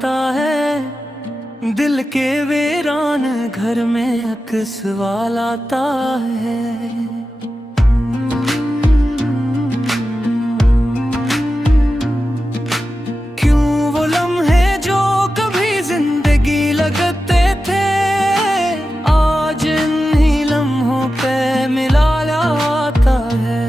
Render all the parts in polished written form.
आता है। दिल के वीरान घर में एक सवाल आता है। क्यों वो लम्हे जो कभी जिंदगी लगते थे, आज इन्हीं लम्हों पे मिला लाता है।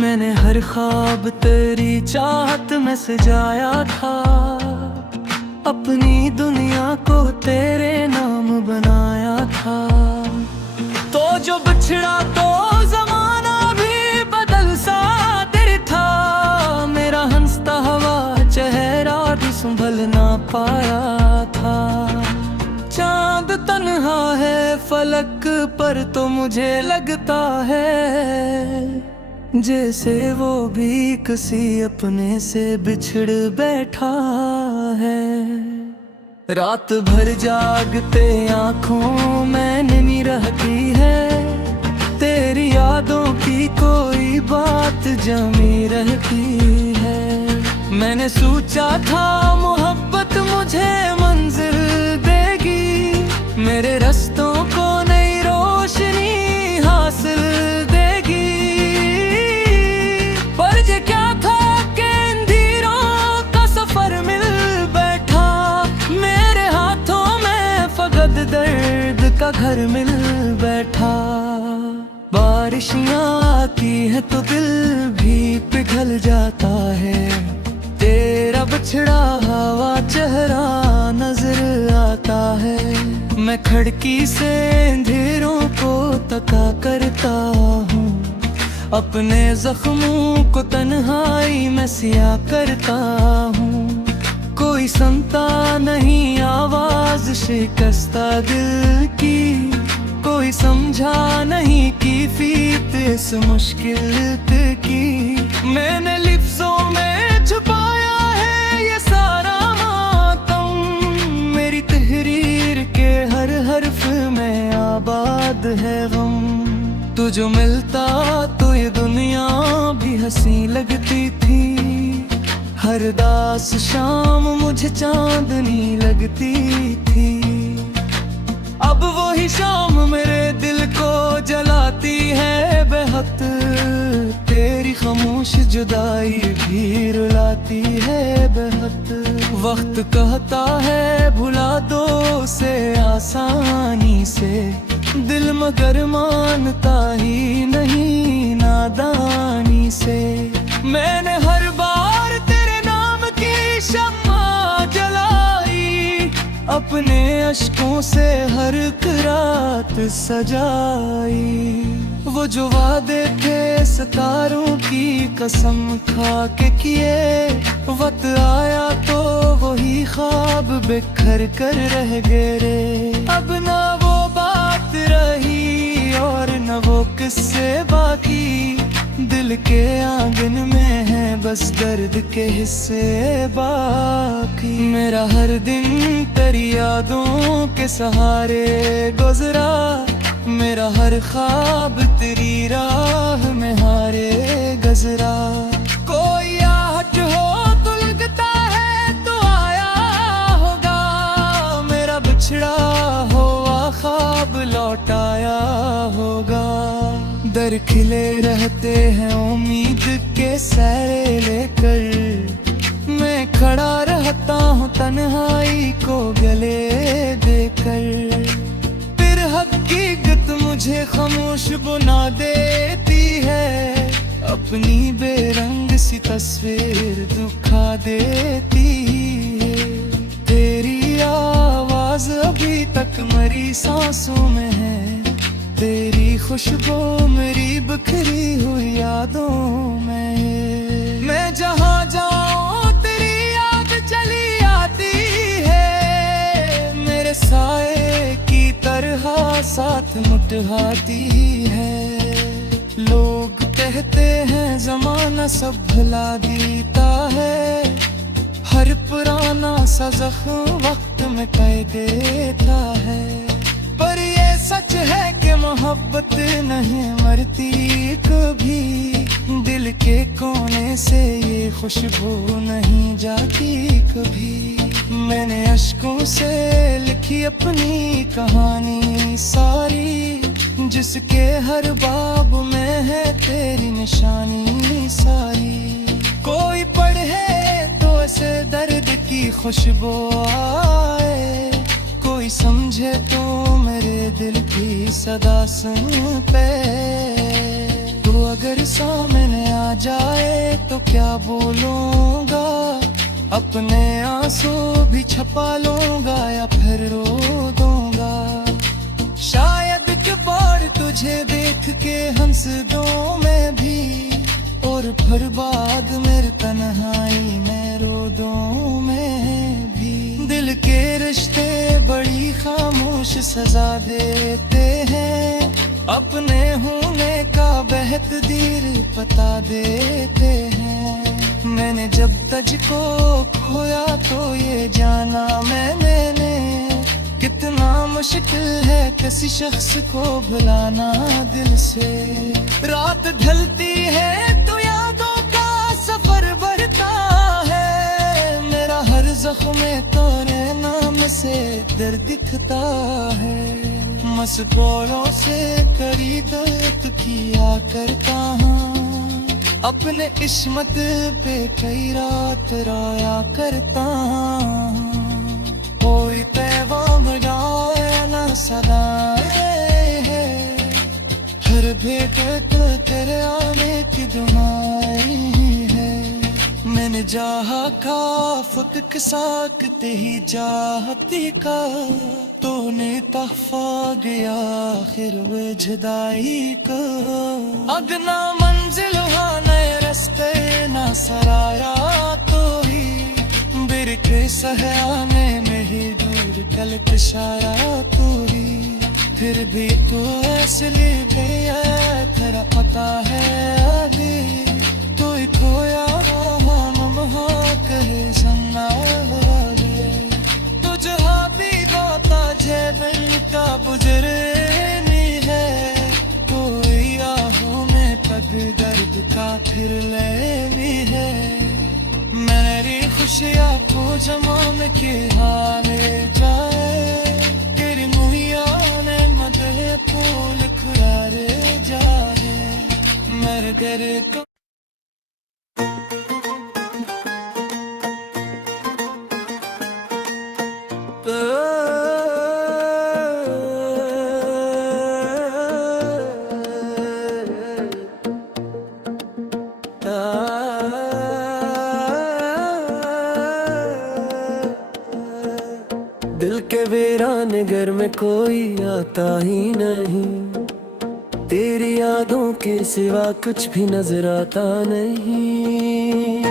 मैंने हर ख्वाब तेरी चाहत में सजाया था, अपनी दुनिया को तेरे नाम बनाया था। तो जो बिछड़ा तो जमाना भी बदल सा तेरे था, मेरा हंसता हुआ चेहरा भी संभल ना पाया था। चांद तन्हा है फलक पर तो मुझे लगता है, जैसे वो भी किसी अपने से बिछड़ बैठा है। रात भर जागते आँखों में नींद रहती है, तेरी यादों की कोई बात जमी रहती है। मैंने सोचा था मोहब्बत मुझे मंजिल देगी, मेरे रास्तों को नई रोशनी हासिल देगी। दर्द का घर मिल बैठा। बारिशियाँ आती है तो दिल भी पिघल जाता है, तेरा बिछड़ा हुआ चेहरा नजर आता है। मैं खिड़की से अंधेरों को तका करता हूँ, अपने जख्मों को तन्हाई में सिया करता हूँ। कोई सुनता नहीं आवाज शिकस्ता दिल की, कोई समझा नहीं की फीत इस मुश्किल की। मैंने लिफ्ज़ों में छुपाया है ये सारा मातम, मेरी तहरीर के हर हर्फ में आबाद है गम। तू जो मिलता तो ये दुनिया भी हंसी लगती थी, हर दास शाम मुझे चांदनी लगती थी। अब वही शाम मेरे दिल को जलाती है बेहद, तेरी खामोश जुदाई भी रुलाती है बेहद। वक्त कहता है भुला दो उसे आसानी से, दिल मगर मानता ही नहीं नादानी से। मैंने हर बार शम्मा जलाई, अपने अश्कों से हर एक रात सजाई। वो जो वादे थे सितारों की कसम खा के किए, वक्त आया तो वही ख्वाब बिखर कर रह गए रे। अब ना वो बात रही और न वो किस्से बाकी, दिल के आंगन में है बस दर्द के हिस्से बाकी। मेरा हर दिन तेरी यादों के सहारे गुजरा, मेरा हर ख्वाब तेरी राह में हारे गुजरा। कोई आहट हो तो लगता है तो आया होगा, मेरा बिछड़ा हुआ ख्वाब लौट आया होगा। दर खिले रहते हैं उम्मीद के सैरे लेकर, मैं खड़ा रहता हूँ तन्हाई को गले देकर। फिर हकीकत मुझे खामोश बुना देती है, अपनी बेरंग सी तस्वीर दुखा देती है। तेरी आवाज अभी तक मरी सांसों में है, तेरी खुशबू मेरी बिखरी हुई यादों में। मैं जहाँ जाऊँ तेरी याद चली आती है, मेरे साए की तरह साथ मुठहाती है। लोग कहते हैं जमाना सब भुला देता है, हर पुराना सा ज़ख्म वक्त में कह देता है। पर ये सच है कि मोहब्बत नहीं मरती कभी, दिल सीने से ये खुशबू नहीं जाती कभी। मैंने अश्कों से लिखी अपनी कहानी सारी, जिसके हर बाब में है तेरी निशानी सारी। कोई पढ़े तो ऐसे दर्द की खुशबू आए, कोई समझे तो मेरे दिल की सदा सुन पे। तू अगर सामने आ जाए तो क्या बोलूँगा, अपने आंसू भी छपा लूँगा या फिर रो दूँगा। शायद के बार तुझे देख के हंस दूँ मैं भी, और फिर बाद मेरे तन्हाई में रो दूँ मैं भी। दिल के रिश्ते बड़ी खामोश सजा देते हैं, अपने होने का बेहतदीर पता देते हैं। मैंने जब तुझको खोया तो ये जाना मैंने, कितना मुश्किल है किसी शख्स को भुलाना दिल से। रात ढलती है तो यादों का सफर बढ़ता है, मेरा हर जख्म तेरे नाम से दर्द दिखता है। मसकोरों से करी दर्द किया करता हूँ, अपने किस्मत पे कई रात रोया करता हूँ। कोई पैगाम जाए न सदाए है, हर भेंट तो तेरे आने की दुआई है। मैंने जहाँ का फुक साकते ही चाहती का, तूने तहफा गया आखिर वे जुदाई को। अगना मंजिल नए रास्ते ना सराया तो ही, बिर के सहयाने में ही दूर कल कशाया तो ही। फिर भी तो असली भैया तेरा पता है अभी, तो खोया कहे सन्ना तुझ भी गाता जैबल का बुजरनी है। कोई आहों में पग दर्द का फिर लेनी है, मेरी खुशियाँ को जमाने के हाले जाए। तेरी मुहिया ने मदे फूल खुरारे जाए, मेरे घर को दिल के वीरान घर में कोई आता ही नहीं, तेरी यादों के सिवा कुछ भी नजर आता नहीं।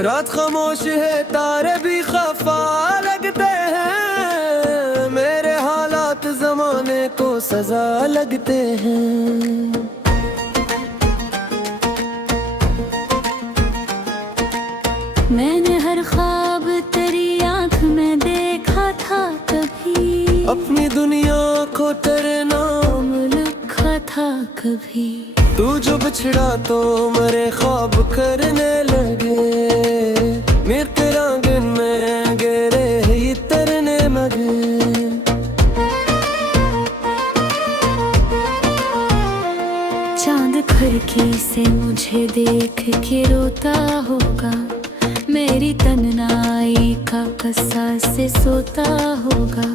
रात खामोश है तारे भी खफा लगते हैं, मेरे हालात जमाने को सजा लगते हैं। मैंने हर ख्वाब तेरी आँख में देखा था कभी, अपनी दुनिया को तेरे नाम लिखा था कभी। तू जो बिछड़ा तो मेरे ख्वाब करने लगे, मेरे तेरा दिन में गेरे ही तरने लगे। चांद खिड़की से मुझे देख के रोता होगा, मेरी तन्हाई का कस्सा से सोता होगा।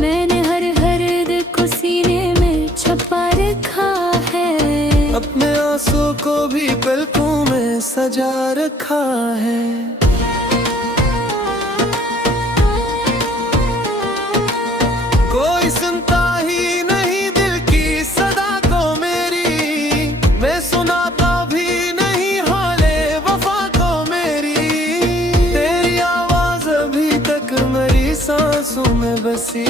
मैंने हर दर्द को सीने में छुपा रखा है, अपने आंसू को भी पलकों में सजा रखा है। कोई सुनता ही नहीं दिल की सदा को मेरी, मैं सुनाता भी नहीं हाले वफा को मेरी। तेरी आवाज अभी तक मेरी सांसों में बसी,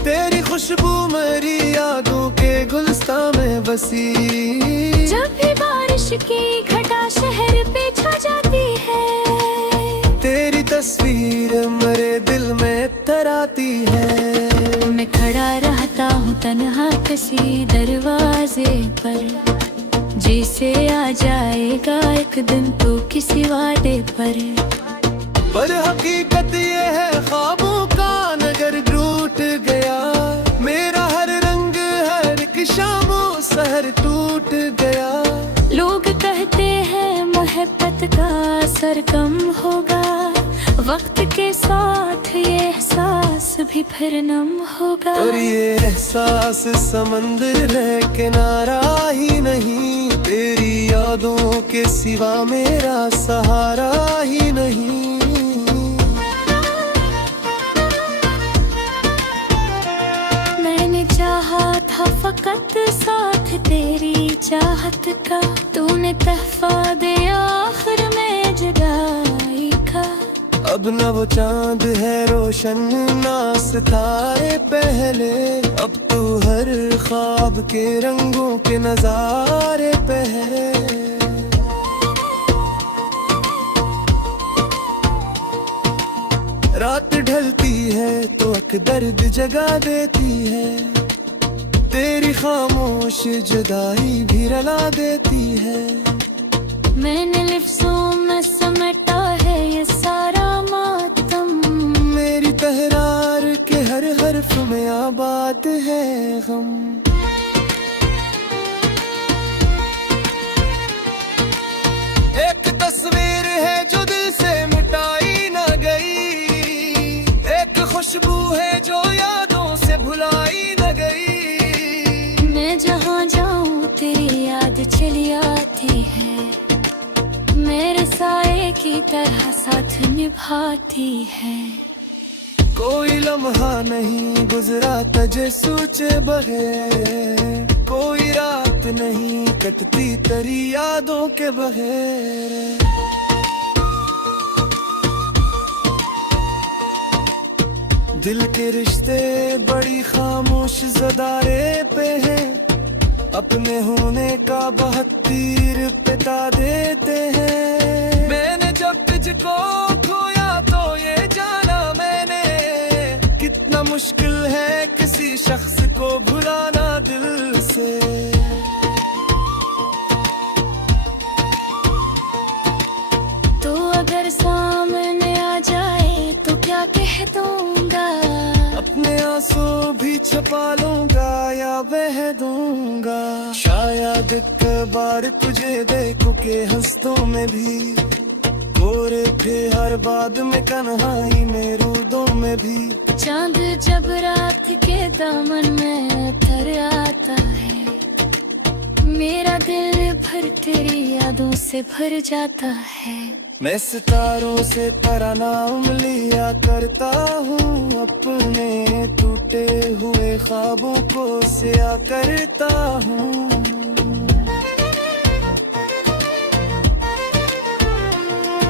तेरी खुशबू मेरी यादों के गुलस्तां में बसी। जब भी बारिश की घटा शहर पे छा जाती है, तेरी तस्वीर मेरे दिल में तराती है। मैं खड़ा रहता हूँ तन्हा किसी दरवाजे पर, जिसे आ जाएगा एक दिन तो किसी वादे पर हकीकत ये है ख्वाबों का नगर टूट गया, मेरा हर रंग हर एक शामो सहर टूट गया। लोग कहते हैं मोहब्बत का असर कम होगा, वक्त के साथ ये एहसास भी फिर नम होगा। और ये एहसास समंदर है किनारा ही नहीं, तेरी यादों के सिवा मेरा सहारा ही नहीं। मैंने चाहा था फकत साथ तेरी चाहत का, तूने तहफा दिया आखिर में जुदाई का। अब न वो चांद है रोशन ना सितारे पहले, अब तू हर ख्वाब के रंगों के नजारे पे है। रात ढलती है तो अख दर्द जगा देती है, तेरी खामोश जुदाई भी रुला देती है। मैंने लिफ्ज़ों में समेटा है ये सारा मातम, मेरी तहरार के हर हर्फ में आबाद है गम। एक तस्वीर है जो दिल से मिटाई ना गई, एक खुशबू है जो यादों से भुलाई न गई। मैं जहाँ जाऊँ तेरी याद चली आती है, मेरे साए की तरह साथ निभाती है। कोई लम्हा नहीं गुजरा तुझे सोचे बगैर, कोई रात नहीं कटती तेरी यादों के बगैर। दिल के रिश्ते बड़ी खामोश ज़दारे पे हैं, अपने होने का बहुत तीर पिता देते हैं। मैंने जब तुझको खोया तो ये जाना मैंने, कितना मुश्किल है किसी शख्स को भुलाना दिल से। तो अगर सामने आ जाए तो क्या कह दूंगा, अपने आंसू भी छुपा लूंगा या बह दूंगा। शायद एक बार तुझे देखो के हंसों में भी, गोरे थे हर बाद में कन्हाई में रूदों में भी। चांद जब रात के दामन में उतर आता है, मेरा दिल फिर तेरी यादों से भर जाता है। मैं सितारों से तरनाम लिया करता हूँ, अपने टूटे हुए ख्वाबों को सिया करता हूँ।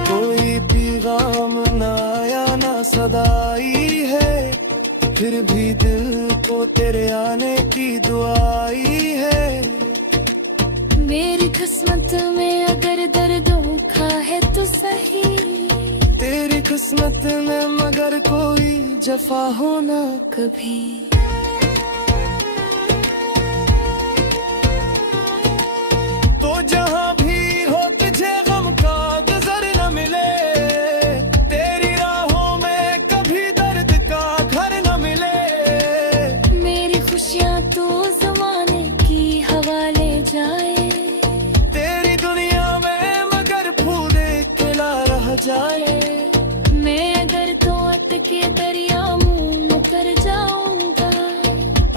कोई पैगाम ना आया ना सदाई है, फिर भी दिल को तेरे आने की दुआई है। मेरी किस्मत में अगर दर्द लिखा है तो सही, तेरी किस्मत में मगर कोई जफा हो ना कभी। तो जहाँ भी हो तुझे गम का गुजर न मिले, तेरी राहों में कभी दर्द का घर न मिले। मेरी खुशियाँ तो ज़माने की हवा ले जाए, तेरी दुनिया में मगर फूल अकेला रह जाए। मैं अगर तो अटके दरिया मुँह कर जाऊंगा,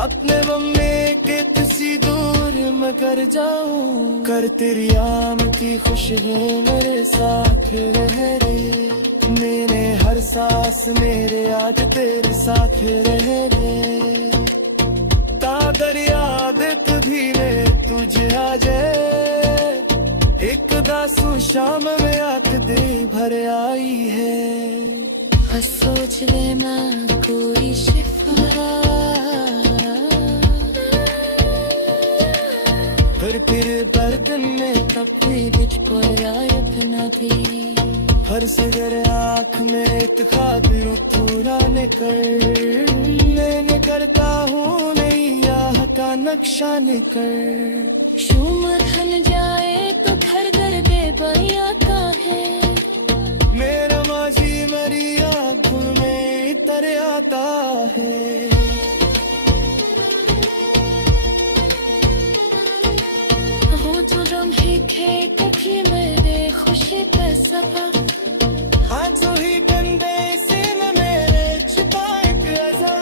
अपने बम्बे के किसी दूर मगर जाऊं। कर तेरी आमदी खुशबू मेरे साथ रह रे, मेरे हर सांस मेरे आज तेरे साथ रह रे। ता दरिया दे तुझी में तुझे आ जाए, एक दासू शाम में आख दे भर आई है। बस सोच लेना कोई शिफा, फिर बर्तन में कभी मुझको अपना भी फर्श गर आँख में एक खातिर पूरा निकल मैं करता हूँ नहीं यहाँ का नक्शा निकल शुम खन जाए तो घर घर बेबैया का है मेरा माजी मरी आँखों में इतर आता है वो जो लम्हे खेत की मेरे खुशी पे सबक आज ही गंदे सीने मेरे छिपाए रजा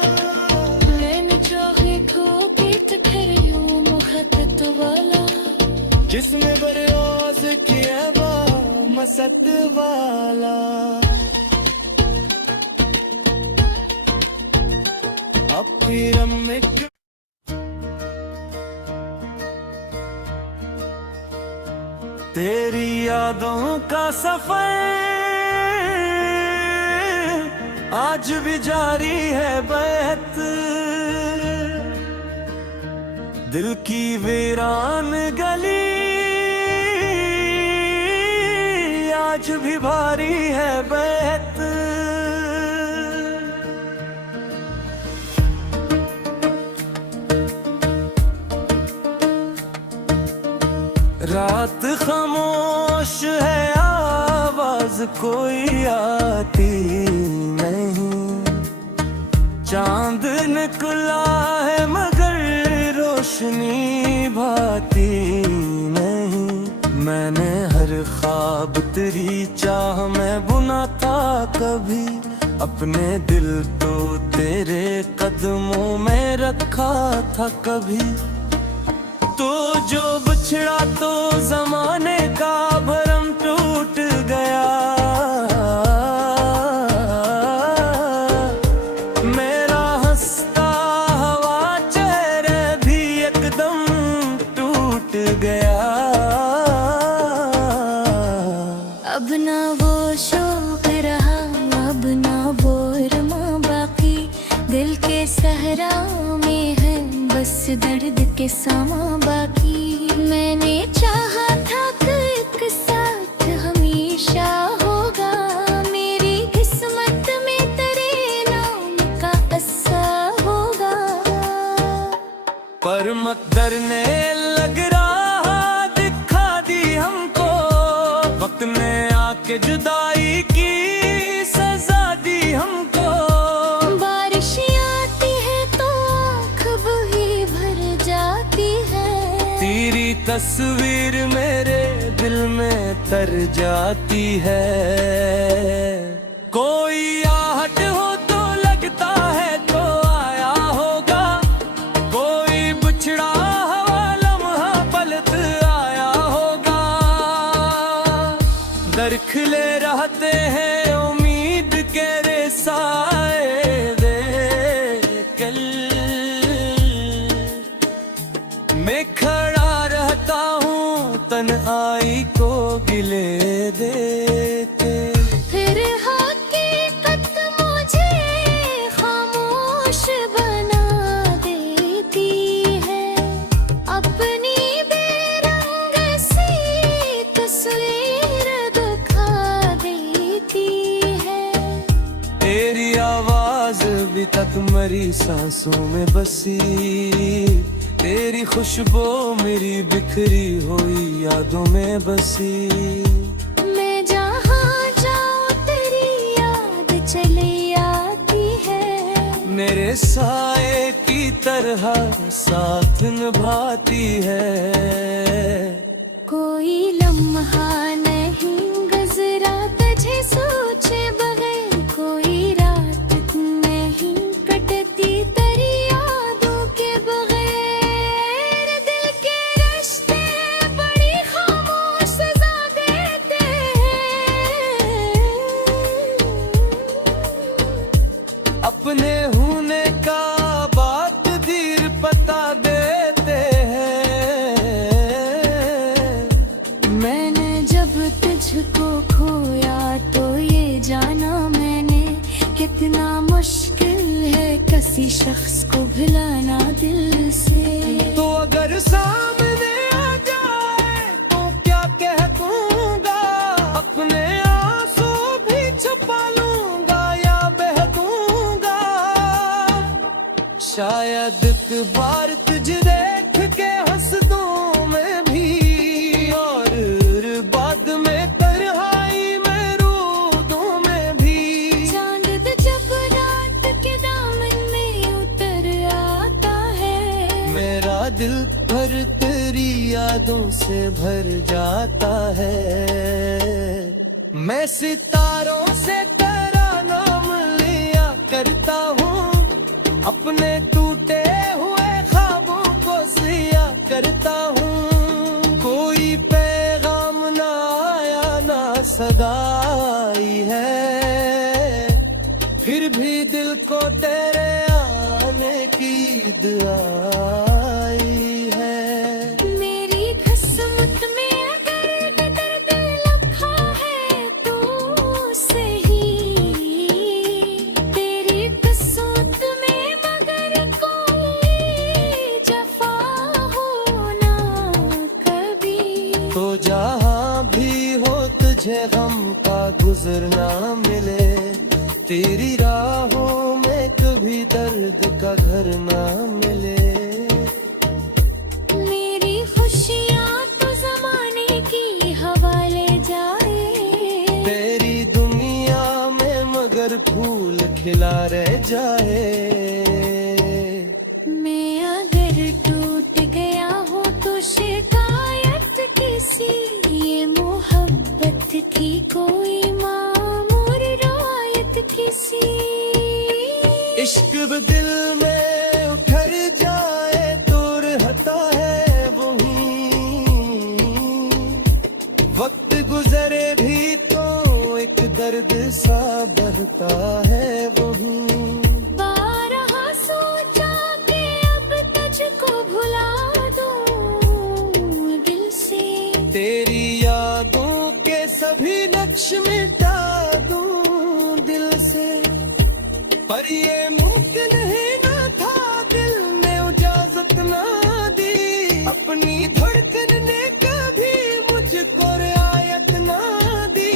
मैंने चाहे खूबी तो फिर यूं मुहब्बत वाला जिसमें बरयोज किया बा मसत वाला अब फिर में तेरी यादों का सफर आज भी जारी है बहत दिल की वीरान गली आज भी भारी है बहत रात खामोश है आवाज कोई आती नहीं चांद निकला है मगर रोशनी भाती नहीं मैंने हर ख्वाब तेरी चाह में बुना था कभी अपने दिल तो तेरे कदमों में रखा था कभी तो जो बिछड़ा तो जमाने का भरम टूट गया मेरा हंसता हवा चेहरे भी एकदम टूट गया अब ना वो शौक रहा अब ना वो रमा बाकी दिल के सहरा में है बस दर्द के समा बाकी मैंने चाहा था कि एक साथ हमेशा होगा मेरी किस्मत में तेरे नाम का अस्सा होगा पर मत डरने लग रहा दिखा दी हमको वक्त ने आके जुदाई की सजा दी हमको बारिश आती है तो आँख वही भर जाती है तेरी तस्वीर मेरे दिल में तर जाती है कोई आहट हो तो लगता है तो आया होगा कोई बिछड़ा हुआ लम्हा पलट आया होगा दरखले रहते हैं उम्मीद के रेसाए दे कल मैं खड़ा रहता हूँ तन्हाई को गिले देते फिर हकीकत मुझे खामोश बना देती है अपनी बेरंग सी तस्वीर दिखा देती है तेरी आवाज अभी तक मरी सांसों में बसी तेरी खुशबू मेरी बिखरी हुई यादों में बसी मैं जहाँ जाऊँ तेरी याद चली आती है मेरे साए की तरह साथ निभाती है कोई लम्हा नहीं गुजरा तुझे सोचे बगैर कोई रात नहीं कटती तेरी यादों के बगैर दिल के रिश्ते बड़ी खामोश सजा देते हैं अपने होने का बात दीर पता देते हैं मैंने जब तुझको खोया तो ये जाना मैंने कितना मुश्किल है किसी शख्स को भुलाना दिल से तो अगर सामने आ शायद एक बार तुझे देख के हंस दूं मैं भी, और बाद में तन्हाई में रो दूं मैं भी। चांद जब रात के दामन में उतर आता है, मेरा दिल भर तेरी यादों से भर जाता है। मैं सितारों से तेरा नाम लिया करता हूँ, अपने टूटे हुए ख्वाबों को सिया करता हूँ। कोई पैगाम ना आया ना सदा आई है, फिर भी दिल को तेरे आने की दुआ आई है। मेरी किस्मत में अगर दर्द लिखा है तो सही, तेरी किस्मत में मगर कोई जफा हो ना कभी। तो जहाँ भी हो तुझे गम का गुजरना मिले, तेरी राहों में कभी दर्द का घर ना मिले। मेरी खुशियाँ तो ज़माने की हवा ले जाए, तेरी दुनिया में मगर फूल खिला रह जाए। मैं अगर टूट गया हूँ तो शिकायत किसी, ये मोहब्बत थी कोई मामूर रवायत किसी। इश्क भी दिल में उखड़ जाए तो रहता है वही, वक्त गुजरे भी तो एक दर्द सा बढ़ता है वही। बारहा सोचा कि अब तुझको भुला दूं दिल से, तेरी यादों के सभी नक्श मिटा दूं दिल से, पर ये मुमकिन ही न था, दिल ने इजाजत ना दी। अपनी धड़कन ने कभी मुझको रियायत ना दी।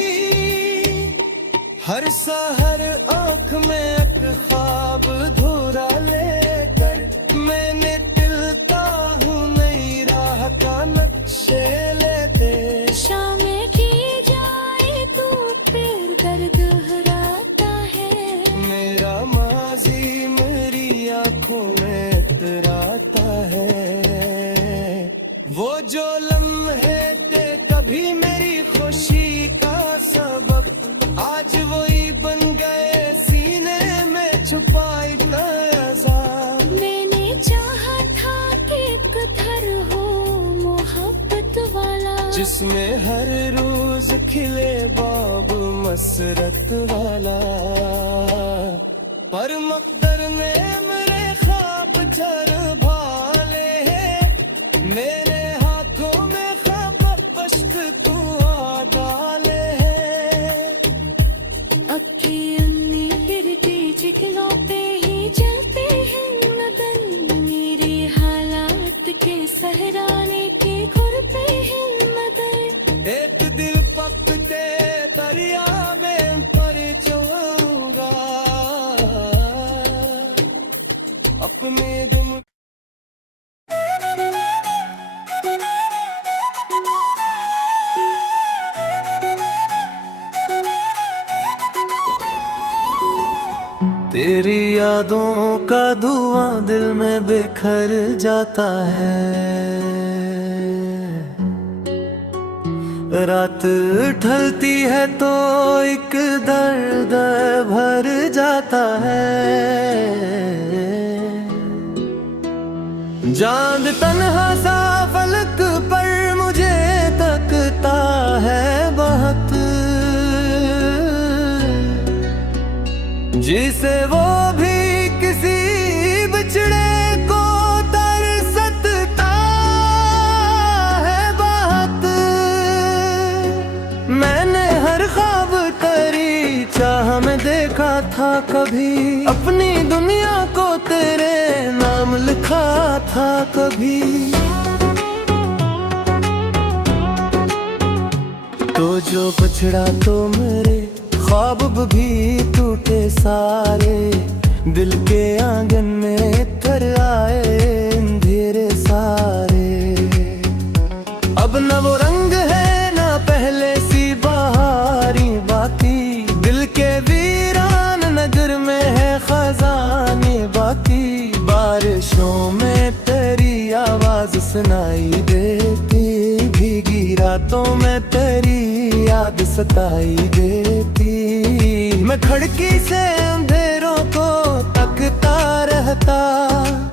हर सहर आँख में एक ख्वाब धुरा लेकर, मैंने टिलता हूँ नई राह का नक्शे लेते। शाम की जाए तो फिर दर्द हराता है, मेरा माजी मेरी आंखों में इतराता है। वो जो लम्हे थे कभी मेरी खुशी का सबब, आज वही बन गए सीने में छुपाई अज़ाब। मैंने चाहा था कि एक घर हो मोहब्बत वाला, जिसमें हर रोज खिले बाब मसरत वाला, पर मकदर ने मेरे ख्वाब चरभा ले, मेरे हाथों में ख्वाब पश्क तू आ डाले। अब की अन्नी गिरती चिकनों पे ही चलते हैं मदन, मेरे हालात के सहराने के खुर पे है मदन। एक दिल पकते दरिया में पर जाऊंगा, अपने दिल तेरी यादों का धुआं दिल में बिखर जाता है। रात ढलती है तो एक दर्द भर जाता है। चांद तन्हा सा फलक पर मुझे तकता है बहुत, जिसे वो भी किसी बिछड़े को तरसता है बहुत। मैंने हर ख्वाब तेरी चाह में देखा था कभी, अपनी दुनिया को तेरे नाम लिखा था कभी। तो जो बछड़ा तो मेरे ख्वाब भी टूटे सारे, दिल के आंगन में घर आए अंधेरे सारे। अब न वो रंग है ना पहले सी बहारी बाकी, दिल के वीरान नगर में है खजाने बाकी। बारिशों में तेरी आवाज सुनाई देती, भीगी रातों में तेरी याद सताई देती। मैं खिड़की से अंधेरों को तकता रहता,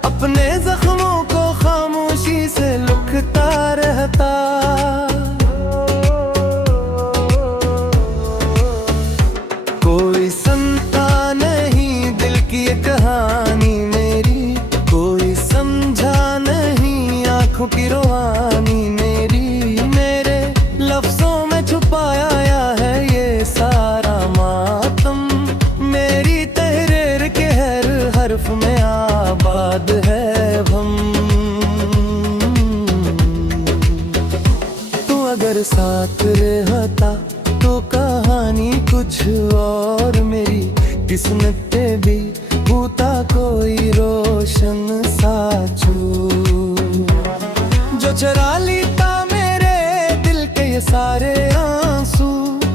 अपने जख्मों को खामोशी से लुकता रहता। कोई सुनता नहीं दिल की ये कहानी मेरी, कोई समझा नहीं आंखों की रोहानी मेरी। मेरे लफ्जों में छुपाया है ये सारा मातम, मेरी तहरीर के हर हर्फ में आबाद है हम। तू अगर साथ रहता तो कहानी कुछ और मेरी किस्मत पे भी होता कोई रोशन साचू, जो चरा लेता मेरे दिल के ये सारे आंसू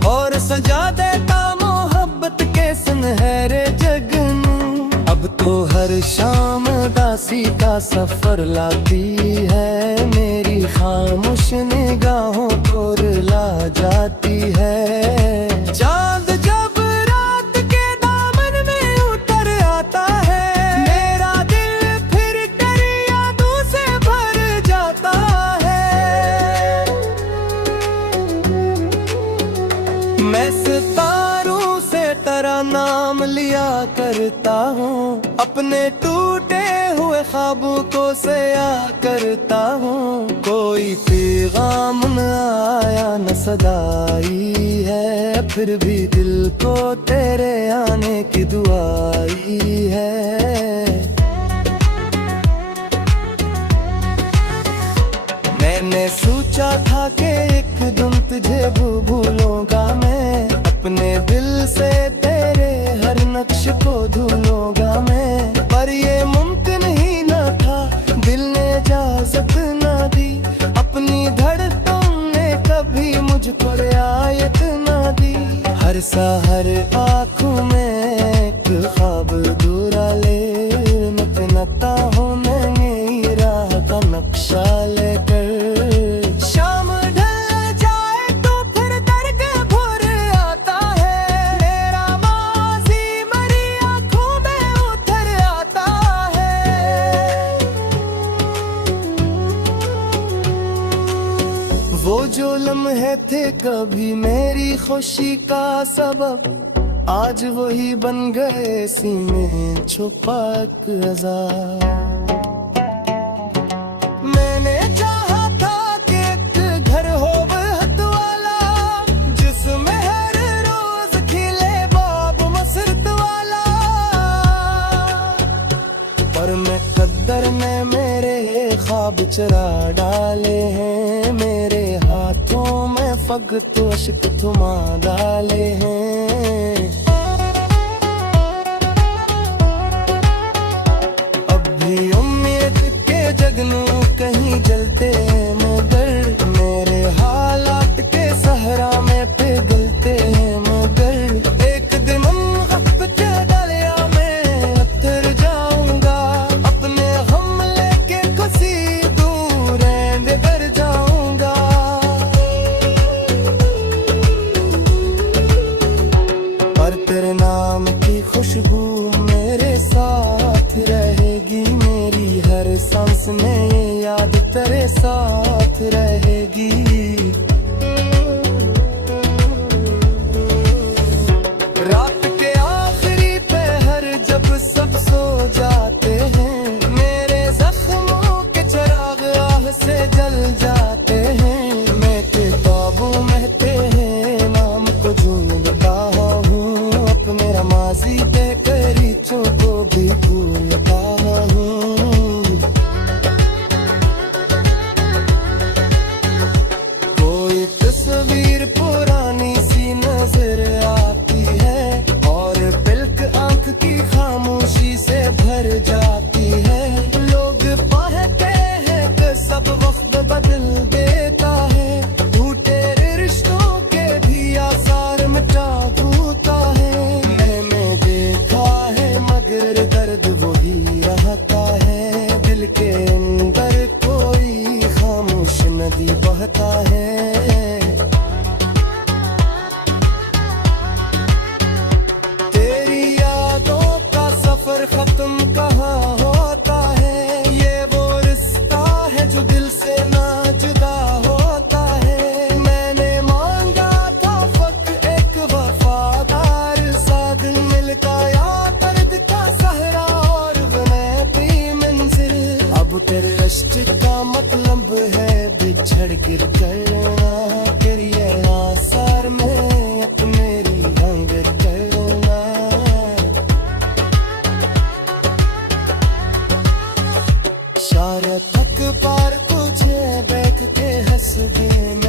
और सजा देता मोहब्बत के सुनहरे जगनू। अब तो हर शाम दासी का सफर लाती है, मेरी खामोश निगाहों को रुला जाती है। चांद जब रात के दामन में उतर आता है, मेरा दिल फिर तेरी यादों से भर जाता है। मैं सितारों से तेरा नाम लिया करता हूँ, अपने टूटे हुए ख्वाबों को सया करता हूँ। कोई पैगाम न आया न सदाई है, फिर भी दिल को तेरे आने की दुआई है। मैंने सोचा था कि एक दिन तुझे भूलूंगा मैं, अपने दिल से तेरे हर नक्श को धुलूंगा मैं। पर ये मुमकिन ही न था, दिल ने इजाजत न दी, अपनी धड़कन ने कभी मुझको रियायत न दी। हर सहर आँखों में एक ख्वाब दूरा ले, नता हूँ मैं राह का नक्शा लेकर। शाम ढल जाए तो फिर दर्द भर आता है, मेरा माज़ी मरी आँखों में उतर आता है। वो जो लम्हे थे कभी मेरी खुशी का सबब, आज वही बन गए सीने छुपा एक अज़ाब। मैंने चाहा था कि एक घर हो बहत वाला, जिसमें हर रोज खिले बाब मसरत वाला। पर मैं कद्दर ने मेरे ख्वाब चरा डाले हैं, मेरे हाथों में फक़त अश्क थमा डाले हैं। अब भी उम्मीद के जगनू कहीं जलते हैं, मगर मेरे हालात के सहरा में पिघलते हैं। मगर एक दिन गफ्त के दरिया में उतर जाऊंगा, अपने हम लेके किसी दूर बिगर जाऊंगा। पर तेरे नाम की खुशबू मेरे साथ रहेगी, मेरी हर सांस में ये याद तेरे साथ रहेगी। रात के आखिरी पहर जब सब सो जाते हैं, मेरे जख्मों के चिराग आह से जल जाते हैं। मैं किताबों महते हैं नाम को ढूंढता हूँ, अपने माज़ी के करीचों को भी भूलता हूँ। कोई सब वक्त बदल देता है, टूटे रिश्तों के भी आसार मिटा दूता है। मैंने देखा है मगर दर्द वही रहता है, दिल के अंदर कोई खामोश नदी बहता है। तेरी यादों का सफर खत्म कहाँ होता है, ये वो रिश्ता है जो दिल से ना जुदा होता है। मैंने मांगा था फक्त एक वफादार सा दिल, मिलता या दर्द का सहरा और मैं भी मंजिल। अब तेरे रिश्ते का मतलब है बिछड़ गिर करना, तेरी आसार में अब मेरी रंग करना। शायद तक पार तुझे देख के हंस देना।